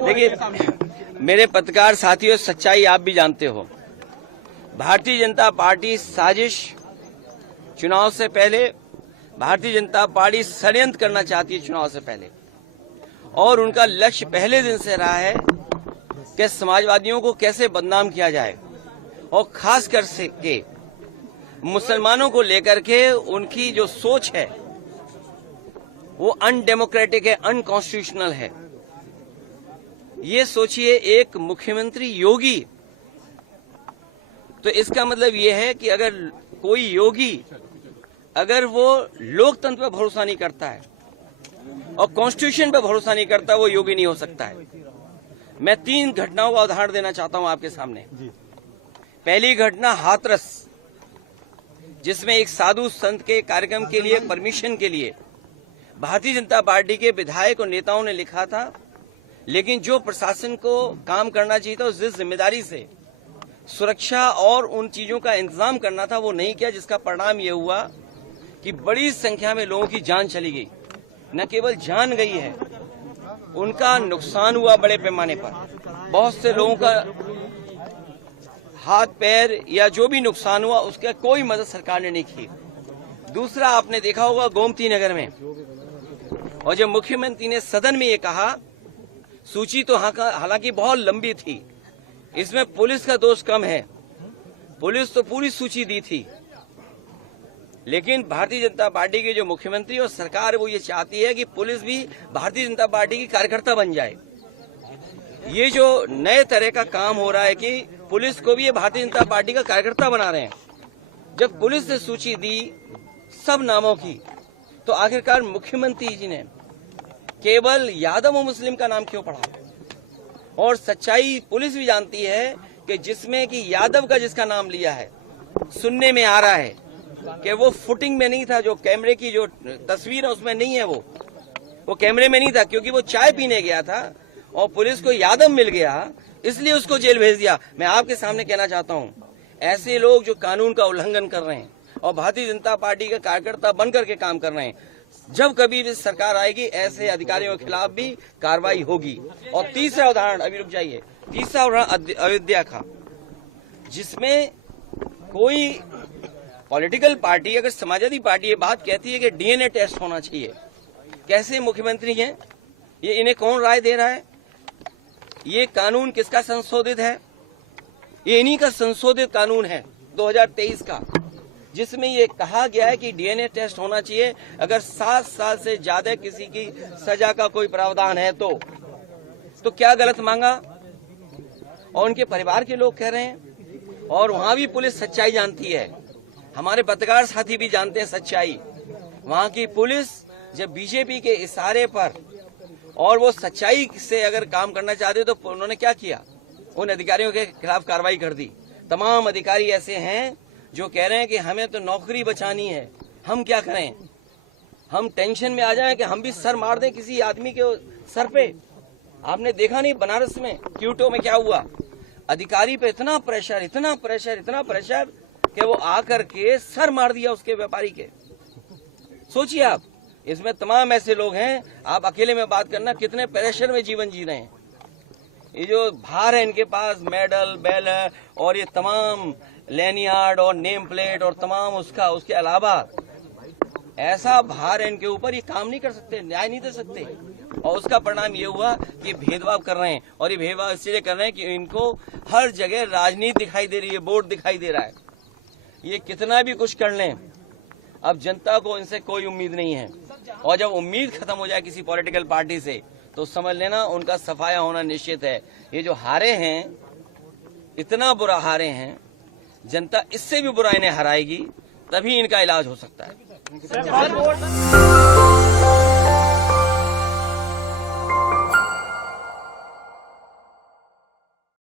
देखिए मेरे पत्रकार साथियों, सच्चाई आप भी जानते हो। भारतीय जनता पार्टी साजिश, चुनाव से पहले भारतीय जनता पार्टी षड्यंत्र करना चाहती है चुनाव से पहले, और उनका लक्ष्य पहले दिन से रहा है कि समाजवादियों को कैसे बदनाम किया जाए, और खास कर से के मुसलमानों को लेकर के उनकी जो सोच है वो अनडेमोक्रेटिक है, अनकॉन्स्टिट्यूशनल है। ये सोचिए एक मुख्यमंत्री योगी, तो इसका मतलब ये है कि अगर कोई योगी अगर वो लोकतंत्र पर भरोसा नहीं करता है और कॉन्स्टिट्यूशन पर भरोसा नहीं करता, वो योगी नहीं हो सकता है। मैं 3 घटनाओं का उदाहरण देना चाहता हूं आपके सामने। पहली घटना हाथरस, जिसमें एक साधु संत के कार्यक्रम के लिए परमिशन के लिए भारतीय जनता पार्टी के विधायक और नेताओं ने लिखा था, लेकिन जो प्रशासन को काम करना चाहिए था, जिस जिम्मेदारी से सुरक्षा और उन चीजों का इंतजाम करना था, वो नहीं किया, जिसका परिणाम ये हुआ कि बड़ी संख्या में लोगों की जान चली गई। न केवल जान गई है, उनका नुकसान हुआ बड़े पैमाने पर। बहुत से लोगों का हाथ पैर या जो भी नुकसान हुआ, उसका कोई मदद सरकार ने नहीं की। दूसरा, आपने देखा होगा गोमती नगर में, और जब मुख्यमंत्री ने सदन में ये कहा, सूची तो हालांकि बहुत लंबी थी, इसमें पुलिस का दोष कम है, पुलिस तो पूरी सूची दी थी, लेकिन भारतीय जनता पार्टी के जो मुख्यमंत्री और सरकार है वो ये चाहती है कि पुलिस भी भारतीय जनता पार्टी की कार्यकर्ता बन जाए। ये जो नए तरह का काम हो रहा है कि पुलिस को भी ये भारतीय जनता पार्टी का कार्यकर्ता बना रहे हैं। जब पुलिस ने सूची दी सब नामों की, तो आखिरकार मुख्यमंत्री जी ने केवल यादव और मुस्लिम का नाम क्यों पढ़ा? और सच्चाई पुलिस भी जानती है कि जिसमें कि यादव का जिसका नाम लिया है, सुनने में आ रहा है कि वो फुटिंग में नहीं था, जो कैमरे की जो तस्वीर है उसमें नहीं है, वो कैमरे में नहीं था, क्योंकि वो चाय पीने गया था और पुलिस को यादव मिल गया, इसलिए उसको जेल भेज दिया। मैं आपके सामने कहना चाहता हूं, ऐसे लोग जो कानून का उल्लंघन कर रहे हैं और भारतीय जनता पार्टी का कार्यकर्ता बनकर के काम कर रहे हैं, जब कभी भी सरकार आएगी ऐसे अधिकारियों के खिलाफ भी कार्रवाई होगी। और तीसरा उदाहरण, अभी रुक जाइए, तीसरा उदाहरण अयोध्या का, जिसमें कोई पॉलिटिकल पार्टी, अगर समाजवादी पार्टी ये बात कहती है कि डीएनए टेस्ट होना चाहिए, कैसे मुख्यमंत्री हैं ये, इन्हें कौन राय दे रहा है? ये कानून किसका संशोधित है? ये इन्हीं का संशोधित कानून है 2023 का, जिसमें ये कहा गया है कि डीएनए टेस्ट होना चाहिए अगर 7 साल से ज्यादा किसी की सजा का कोई प्रावधान है तो क्या गलत मांगा? और उनके परिवार के लोग कह रहे हैं, और वहां भी पुलिस सच्चाई जानती है, हमारे पत्रकार साथी भी जानते हैं सच्चाई। वहां की पुलिस जब बीजेपी के इशारे पर और वो सच्चाई से अगर काम करना चाहते तो उन्होंने क्या किया? उन अधिकारियों के खिलाफ कार्रवाई कर दी। तमाम अधिकारी ऐसे हैं जो कह रहे हैं कि हमें तो नौकरी बचानी है, हम क्या करें? हम टेंशन में आ जाएं कि हम भी सर मार दें किसी आदमी के सर पे। आपने देखा नहीं बनारस में क्यूटो में क्या हुआ? अधिकारी पे इतना प्रेशर, इतना प्रेशर, इतना प्रेशर कि वो आकर के सर मार दिया उसके व्यापारी के। सोचिए आप, इसमें तमाम ऐसे लोग हैं, आप अकेले में बात करना कितने प्रेशर में जीवन जी रहे हैं। ये जो भार है इनके पास, मेडल, बैनर और ये तमाम लैनियार्ड और नेम प्लेट और तमाम उसके अलावा ऐसा भार है इनके ऊपर, ये काम नहीं कर सकते, न्याय नहीं दे सकते। और उसका परिणाम ये हुआ कि भेदभाव कर रहे हैं, और ये भेदभाव इसलिए कर रहे हैं कि इनको हर जगह राजनीति दिखाई दे रही है, वोट दिखाई दे रहा है। ये कितना भी कुछ कर लें, अब जनता को इनसे कोई उम्मीद नहीं है, और जब उम्मीद खत्म हो जाए किसी पॉलिटिकल पार्टी से तो समझ लेना उनका सफाया होना निश्चित है। ये जो हारे हैं, इतना बुरा हारे हैं, जनता इससे भी बुरा इन्हें हराएगी, तभी इनका इलाज हो सकता है।